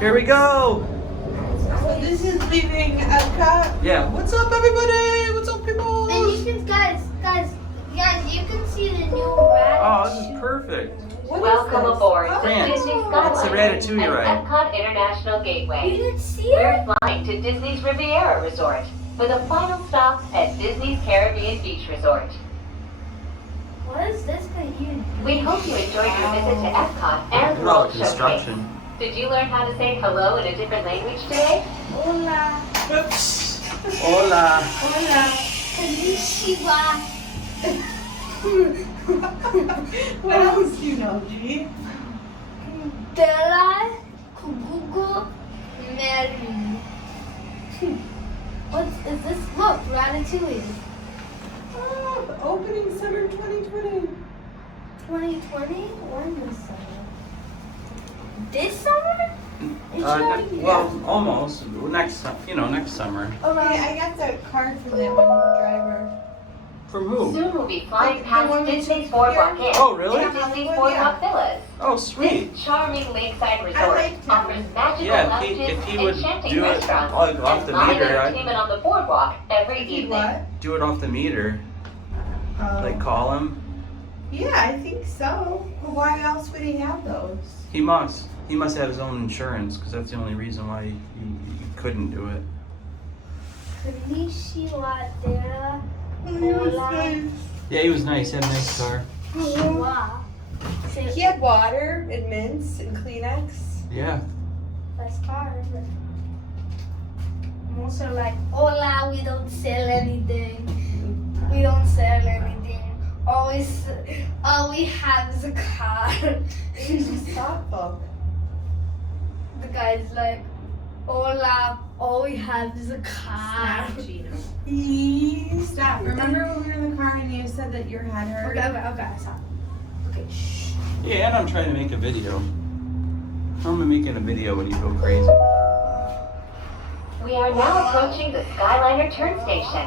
Here we go. So this is leaving Epcot. Yeah. What's up, everybody? What's up, people? And you can, guys, you can see the new Ratatouille. Oh, this is perfect. Welcome aboard the France. Disney That's the SkyLiner Ratatouille and ride. Epcot International You Gateway. didn't see We're it? flying to Disney's Riviera Resort with a final stop at Disney's Caribbean Beach Resort. What is this thing here? We hope you enjoyed your visit to Epcot and Look at all World the Showcase. construction. Did you learn how to say hello in a different language today? Hola. Oops. Hola. Hola. Konnichiwa. What else do you know, G? Bella. Kugugu. Mary. What is this? Look, Ratatouille. Oh, opening summer 2020. 2020? When is summer? This summer? It's already Well, almost. Next summer. Okay, I got the card from that one driver. From who? Soon we'll be flying The past one we Disney's took Boardwalk here? Inn Oh, really? and Disney's Yeah. Boardwalk Villas. Oh, sweet. This charming lakeside I resort like that. offers magical Yeah, lounges, if he would enchanting do it restaurants, like off and the live meter, entertainment on the boardwalk every He evening. what? Do it off the meter. Like call him. Yeah, I think so. Well, why else would he have those? He must. He must have his own insurance because that's the only reason why he couldn't do it. Konnichiwa, Dera. Nice. Yeah, he was nice. He had a nice car. Konnichiwa. He had water and mints and Kleenex. Yeah. That's hard. Most are like, hola, we don't sell anything. We don't sell anything. All we have is a car. He's just thoughtful. The guy's like, hola, all we have is a car. Stop. Remember when we were in the car and you said that your head hurt? Okay, stop. Okay, shh. Yeah, and I'm trying to make a video. I'm making a video when you go crazy. We are now approaching the SkyLiner turn station.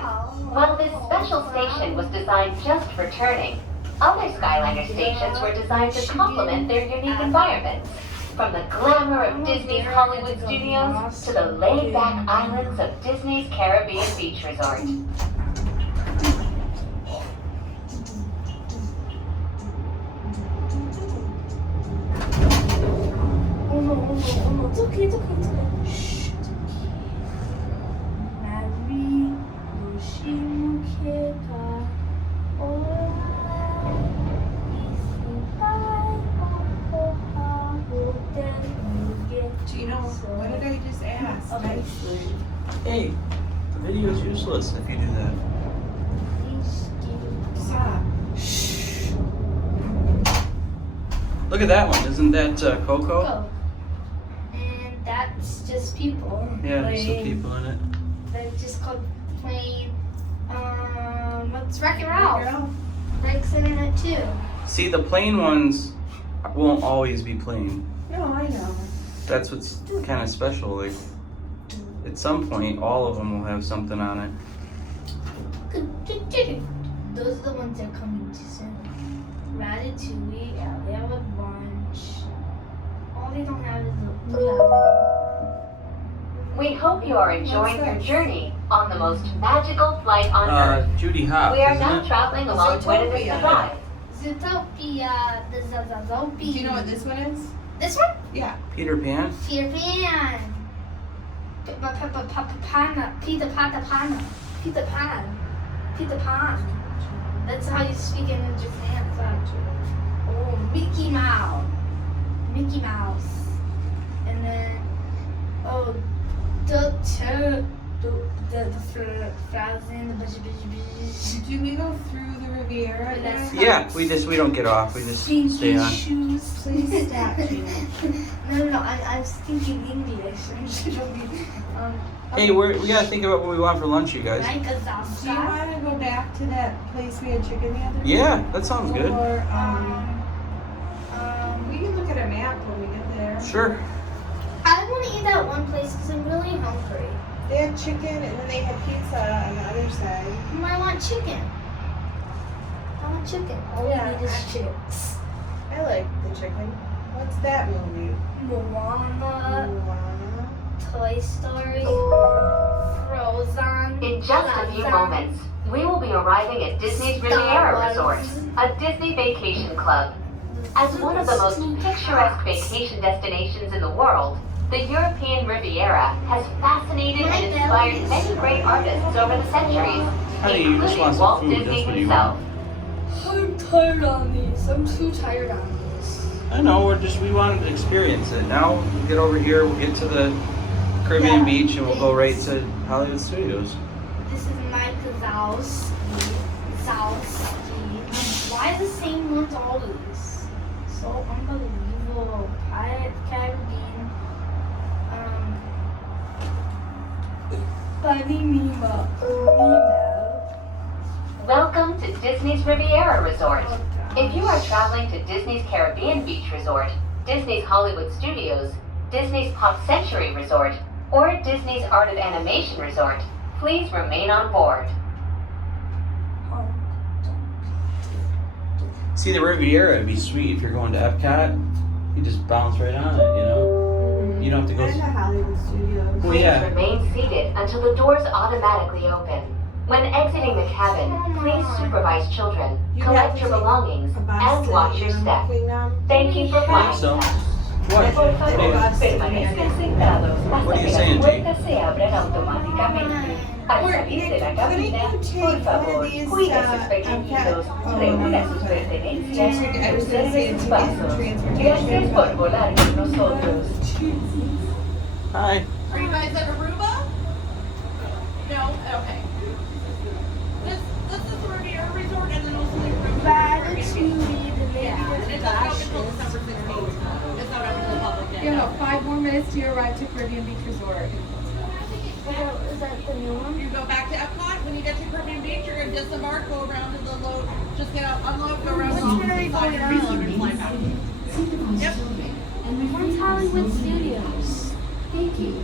While this special station was designed just for turning, other SkyLiner stations were designed to complement their unique environments. From the glamour of Disney's Hollywood studios to the laid-back islands of Disney's Caribbean Beach Resort. Oh no. It's okay. Shh. It's okay. Mary, Yoshimukeka, Gino, what did I just ask? Okay. Hey, the video's useless if you do that. Stop. Look at that one. Isn't that Coco? Go. And that's just people. Yeah, there's some playing. people in it. They're just called playing. What's Wreck-It Ralph? Rick's in it too. See, the plain ones won't always be plain. No, I know. That's what's kind of special. Like, at some point, all of them will have something on it. Those are the ones that are coming too soon. Ratatouille, yeah, they have a bunch. All they don't have is the We hope you are enjoying your journey on the most magical flight on Earth. Judy Hopps, We are isn't now it? traveling along Buena Vista Zootopia. Drive. Zootopia, the Zazazopia. Do you know what this one is? This one? Yeah. Peter Pan? Peter Pan. Peter Pan. That's how you speak in Japan. Oh, Mickey Mouse. And then, oh, the Frozen, Did we go through the Riviera? That's- Yeah, we don't get off. We just stay on. shoes. Please stop, Gino. No, I'm speaking English. Hey, we gotta think about what we want for lunch, you guys. Like a Do you Zafka. want to go back to that place we had chicken the other day? Yeah, that sounds good. Or, we can look at a map when we get there. Sure. I want to eat that one place because I'm really hungry. They had chicken and then they had pizza on the other side. I want chicken. All Yeah, we need is actually. chicks. I like the chicken. What's that movie? Moana. Moana. Toy Story, Frozen. In just a few moments, we will be arriving at Disney's Riviera Resort, a Disney vacation club. As one of the most picturesque vacation destinations in the world, the European Riviera has fascinated and inspired many great artists over the centuries, Honey, you just want including some Walt food, Disney that's what you himself. I'm tired on these. I'm too tired on these. I know, we wanted to experience it. Now we'll get over here, we'll get to the Caribbean Yeah. beach, and we'll go right to Hollywood Studios. This is Mike Zalski. Why the same ones always? So unbelievable. Caribbean. Funny Nemo. Welcome to Disney's Riviera Resort. If you are traveling to Disney's Caribbean Beach Resort, Disney's Hollywood Studios, Disney's Pop Century Resort, or Disney's Art of Animation Resort, please remain on board. See, the Riviera would be sweet if you're going to Epcot. You just bounce right on it, you know? You don't have to go. And the Hollywood Studios. Well, Please yeah. remain seated until the doors automatically open. When exiting the cabin, please supervise children, You collect have your to take belongings, a bus and to watch your Animal step. Kingdom. Thank you for I think flying. so. Por What? favor, Bus to permanezcan Animal sentados What hasta are you que saying, las Jake? puertas se abran automáticamente. Al salir de la cabina, por favor, cuide sus pequeñitos, reúna sus pertenencias y observe sus pasos. Gracias por volar con nosotros. Hi. Are you guys at Aruba? No? Okay. This is the Riviera Resort and then also the Aruba. Yeah. And it's not open until December 16th. It's not open to the public yet. You have 5 more minutes to arrive to Caribbean Beach Resort. Is that the new one? You go back to Epcot. When you get to Caribbean Beach, you're going to disembark, go around to the load, just get out, unload, go around the opposite side and reload and fly back. Yep. Where's Hollywood Studios? Thank you.